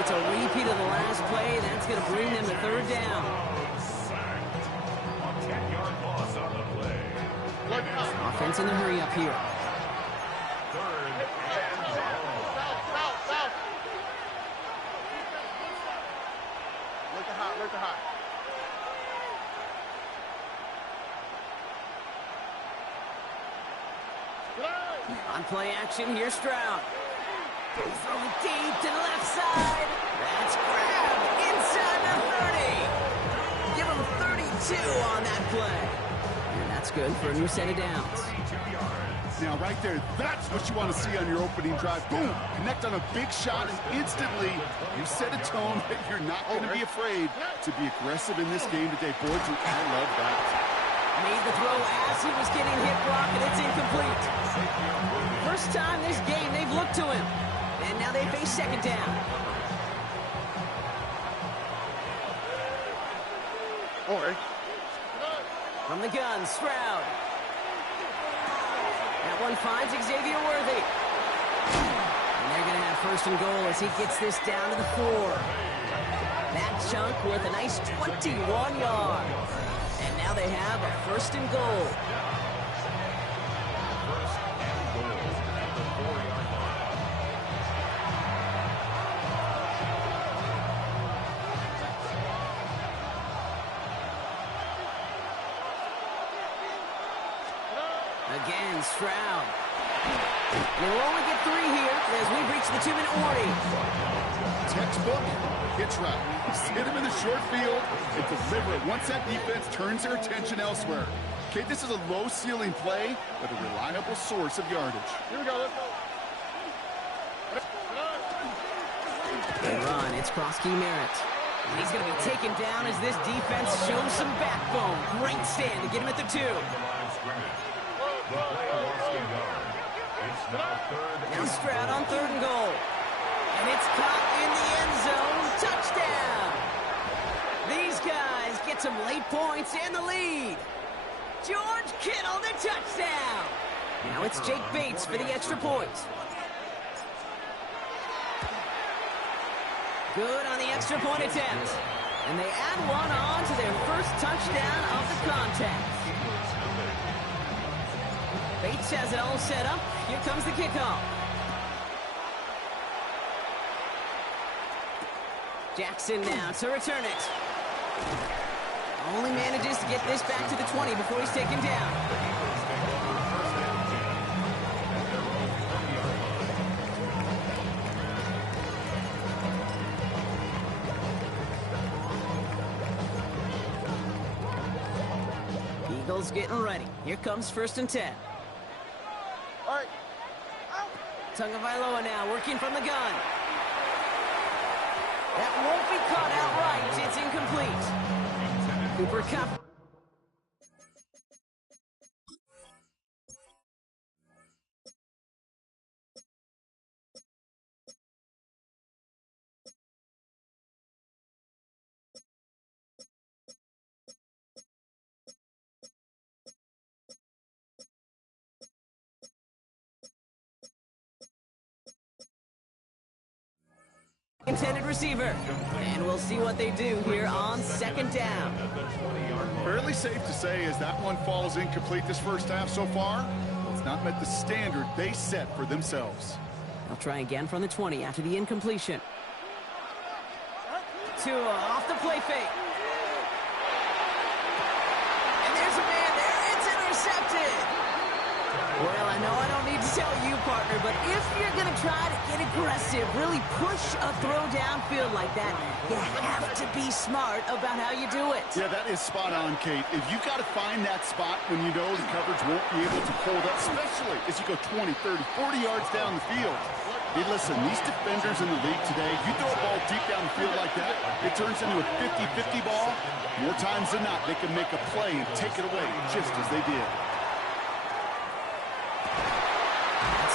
It's a repeat of the last play. That's going to bring them to 3rd down. A 10-yard loss on the play. Offense in the hurry up here. 3rd and long. Let the hot. On play action, here's Stroud. Throw it deep to the left side. That's grabbed inside the 30. Give him 32 on that play. And that's good for a new set of downs. Now, right there, that's what you want to see on your opening drive. Boom! Connect on a big shot, and instantly you set a tone that you're not going to be afraid to be aggressive in this game today. Boy, I love that. Made the throw as he was getting hit block, and it's incomplete. First time this game they've looked to him. And now they face second down. From the gun, Stroud. That one finds Xavier Worthy. And they're going to have first and goal as he gets this down to the 4. That chunk worth a nice 21 yards. And now they have a first and goal. Again, Stroud. And they will only get 3 here as we reach the 2-minute warning. Textbook hitch route. Hit him in the short field and deliver it once that defense turns their attention elsewhere. Okay, this is a low-ceiling play, but a reliable source of yardage. Here we go, let's go. They run, it's Krosky Merritt. And he's going to be taken down as this defense shows some backbone. Great stand to get him at the 2. Now Stroud on 3rd and goal. And it's caught in the end zone. Touchdown! These guys get some late points and the lead. George Kittle, the touchdown! Now it's Jake Bates for the extra point. Good on the extra point attempt. And they add one on to their first touchdown of the contest. Bates has it all set up. Here comes the kickoff. Jackson now to return it. Only manages to get this back to the 20 before he's taken down. Eagles getting ready. Here comes 1st and 10. All right. Tagovailoa now working from the gun. That won't be caught outright. It's incomplete. Cooper Kupp. Intended receiver. And we'll see what they do here on 2nd down. Fairly safe to say as that one falls incomplete this first half so far, well, it's not met the standard they set for themselves. They'll try again from the 20 after the incompletion. Tua off the play fake. And there's a man there. It's intercepted. Well, I know I don't need to tell you, partner, but if you're going to try to get aggressive, really push a throw downfield like that, you have to be smart about how you do it. Yeah, that is spot on, Kate. If you've got to find that spot when you know the coverage won't be able to hold up, especially as you go 20, 30, 40 yards down the field. Hey, listen, these defenders in the league today, you throw a ball deep down the field like that, it turns into a 50-50 ball. More times than not, they can make a play and take it away just as they did.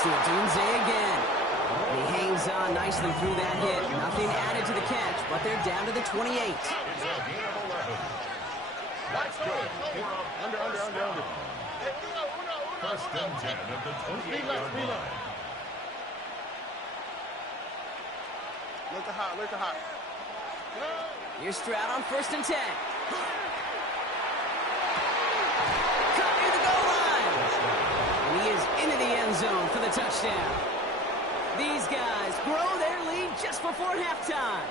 Dunze again. He hangs on nicely through that hit. Nothing added to the catch, but they're down to the 28. That's good. Under. 1st and 10 at the 28-yard line. Let the hot. Here's Stroud on 1st and 10. Cut near the goal line. And he is into the end zone for the touchdown. These guys grow their lead just before halftime.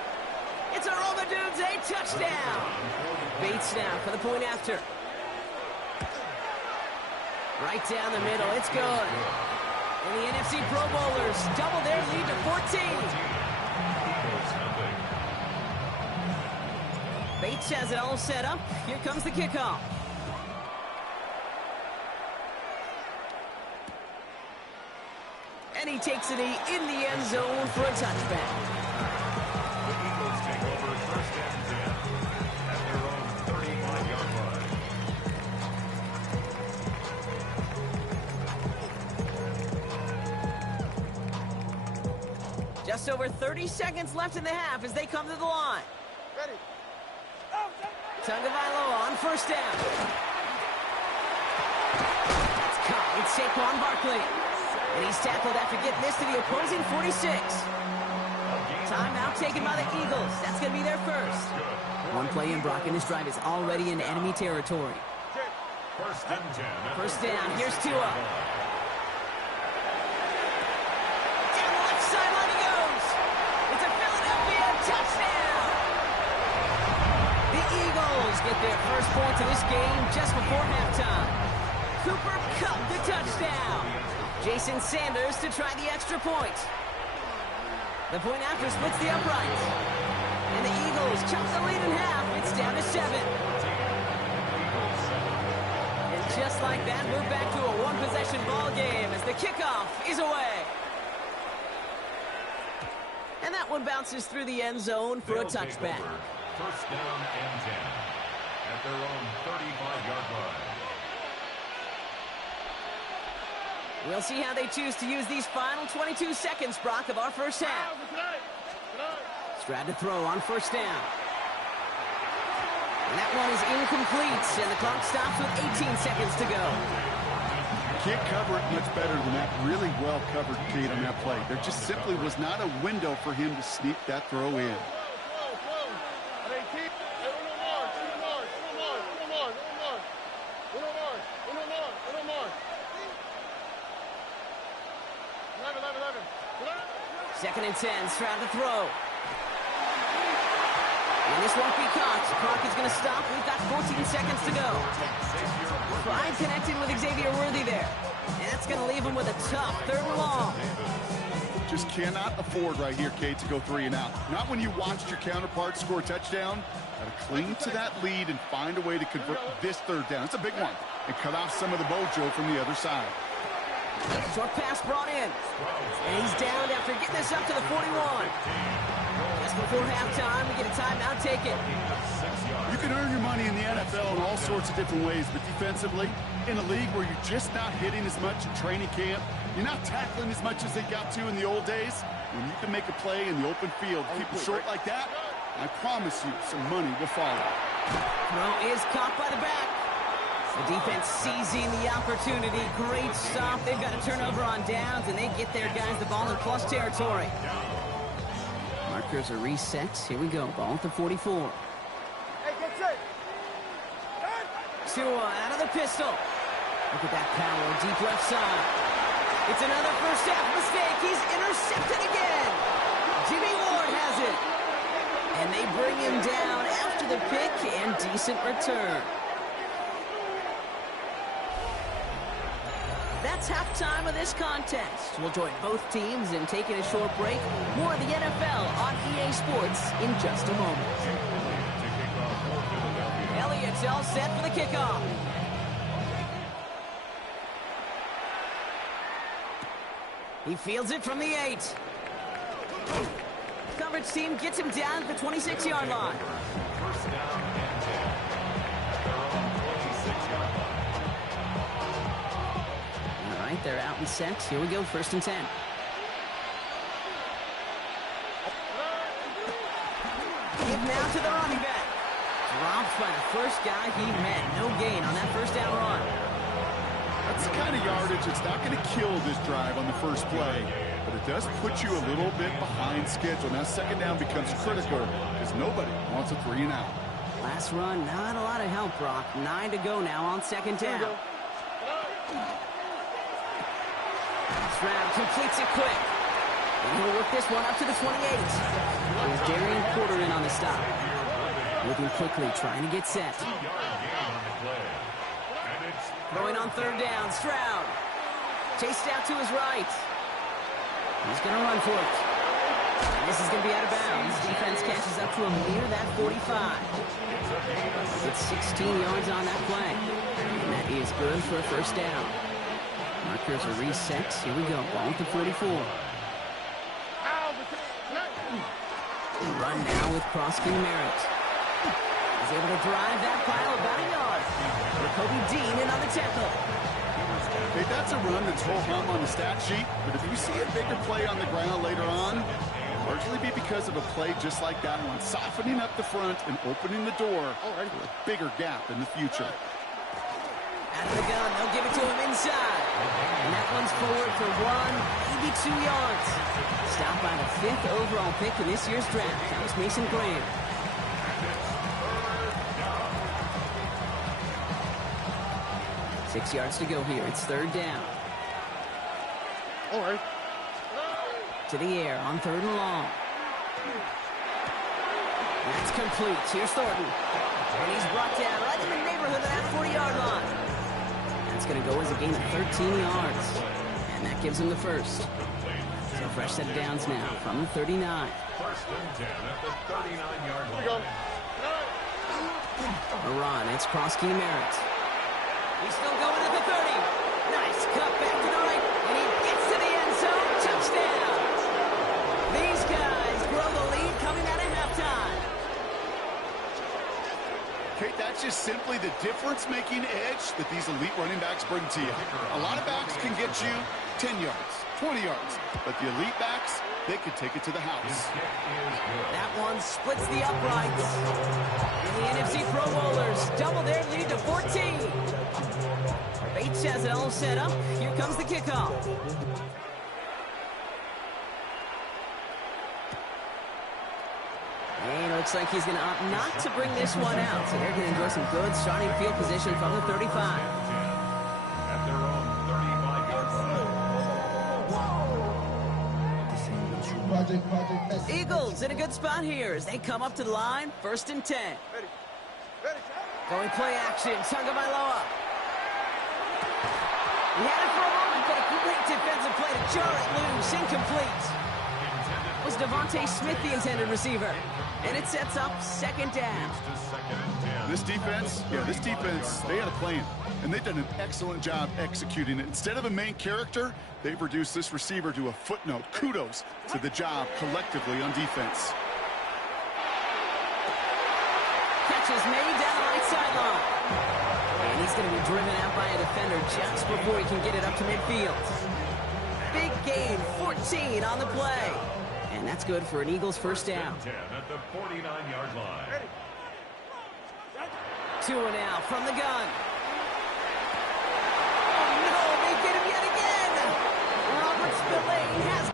It's a roll the dudes, a touchdown. Bates now for the point after. Right down the middle, it's good. And the NFC Pro Bowlers double their lead to 14. Bates has it all set up. Here comes the kickoff. And he takes it in the end zone for a touchback. The Eagles take over first and 10 at their own 35-yard line. Just over 30 seconds left in the half as they come to the line. Ready. Tagovailoa on first down. That's caught. It's Saquon Barkley. And he's tackled after getting this to the opposing 46. Timeout taken by the Eagles. That's going to be their first. One play in, Brock, and this drive is already in enemy territory. First and 10. First down. Here's Tua. Down the left sideline he goes. It's a Philadelphia touchdown. The Eagles get their first points of this game just before halftime. Cooper Kupp the touchdown. Jason Sanders to try the extra point. The point after splits the uprights. And the Eagles chop the lead in half. It's down to 7. And just like that, we're back to a one-possession ball game as the kickoff is away. And that one bounces through the end zone for a touchback. First down and 10 at their own 35-yard line. We'll see how they choose to use these final 22 seconds, Brock, of our first half. Stroud to throw on first down. And that one is incomplete, and the clock stops with 18 seconds to go. Can't cover it much better than that. Really well covered, Kate, on that play. There just simply was not a window for him to sneak that throw in. Second and 10, Stroud to throw. And this won't be caught. Clock is going to stop. We've got 14 seconds to go. Pride connecting with Xavier Worthy there. And that's going to leave him with a tough third and long. Just cannot afford right here, Kate, to go 3 and out. Not when you watched your counterpart score a touchdown. Got to cling to that lead and find a way to convert this third down. It's a big one. And cut off some of the mojo from the other side. Short pass brought in. And he's down after getting this up to the 41. Just before halftime, we get a timeout taken. You can earn your money in the NFL in all sorts of different ways, but defensively, in a league where you're just not hitting as much in training camp, you're not tackling as much as they got to in the old days, when you can make a play in the open field, keep it short like that, I promise you some money will follow. Throw is caught by the back. The defense seizing the opportunity. Great stop. They've got a turnover on downs, and they get their guys the ball in plus territory. Markers are reset. Here we go. Ball at the 44. Hey, get set. Tua out of the pistol. Look at that power. Deep left side. It's another first half mistake. He's intercepted again. Jimmy Ward has it. And they bring him down after the pick and decent return. That's halftime of this contest. We'll join both teams in taking a short break. More of the NFL on EA Sports in just a moment. Elliott's all set for the kickoff. He fields it from the 8. Coverage team gets him down at the 26-yard line. First down and 10 at their own 26-yard line. All right, they're out and set. Here we go, first and 10. Give now to the running back. Dropped by the first guy he met. No gain on that first down run. That's the kind of yardage that's not going to kill this drive on the first play, but it does put you a little bit behind schedule. Now second down becomes critical because nobody wants a 3 and out. Last run, not a lot of help, Brock. 9 to go now on second down. Stroud completes it quick. And he'll work this one up to the 28. There's Darian Porter in on the stop. Moving quickly, trying to get set. Throwing on third down, Stroud. Chased out to his right. He's going to run for it. And this is going to be out of bounds. Defense catches up to him near that 45. It's 16 yards on that play. And that is good for a first down. Markers are reset. Here we go. Ball at the 44. Run now with Krosky Merritt. He's able to drive that pile about a yard. Kobe Dean in on the tackle. Hey, that's a run that's ho-hum on the stat sheet, but if you see a bigger play on the ground later on, it'll largely be because of a play just like that one, softening up the front and opening the door for a bigger gap in the future. Out of the gun, they'll give it to him inside. And that one's forward for 182 yards. Stopped by the 5th overall pick in this year's draft. That was Mason Graham. Six yards to go here. It's third down. All right. To the air on third and long. That's complete. Here's Thornton. And he's brought down right in the neighborhood of that 40-yard line. That's going to go as a gain of 13 yards. And that gives him the first. So fresh set of downs now from the 39. First and 10 at the 39-yard line. A run. It's Krosky Merritt. He's still going at the 30. Nice cut back to the right. And he gets to the end zone. Touchdown. These guys grow the lead coming out of halftime. Kate, that's just simply the difference-making edge that these elite running backs bring to you. A lot of backs can get you 10 yards, 20 yards, but the elite backs, they can take it to the house. That one splits the uprights. And the NFC Pro Bowlers double their lead to 14. Bates has it all set up. Here comes the kickoff. And it looks like he's going to opt not to bring this one out. So they're going to enjoy some good starting field position from the 35. At their own 35-yard line. Eagles in a good spot here as they come up to the line. First and 10. Going play action. Tagovailoa. He had it for a moment, but a great defensive play to jar it loose. Incomplete. Was Devontae Smith the intended receiver? And it sets up second down. This defense, they had a plan, and they've done an excellent job executing it. Instead of a main character, they've reduced this receiver to a footnote. Kudos to the job collectively on defense. Catch is made down the right sideline. And he's going to be driven out by a defender just before he can get it up to midfield. Big gain, 14 on the play. And that's good for an Eagles first down. 10 at the 49-yard line. Two and out from the gun. Oh no, they get him yet again. Robert Spillane has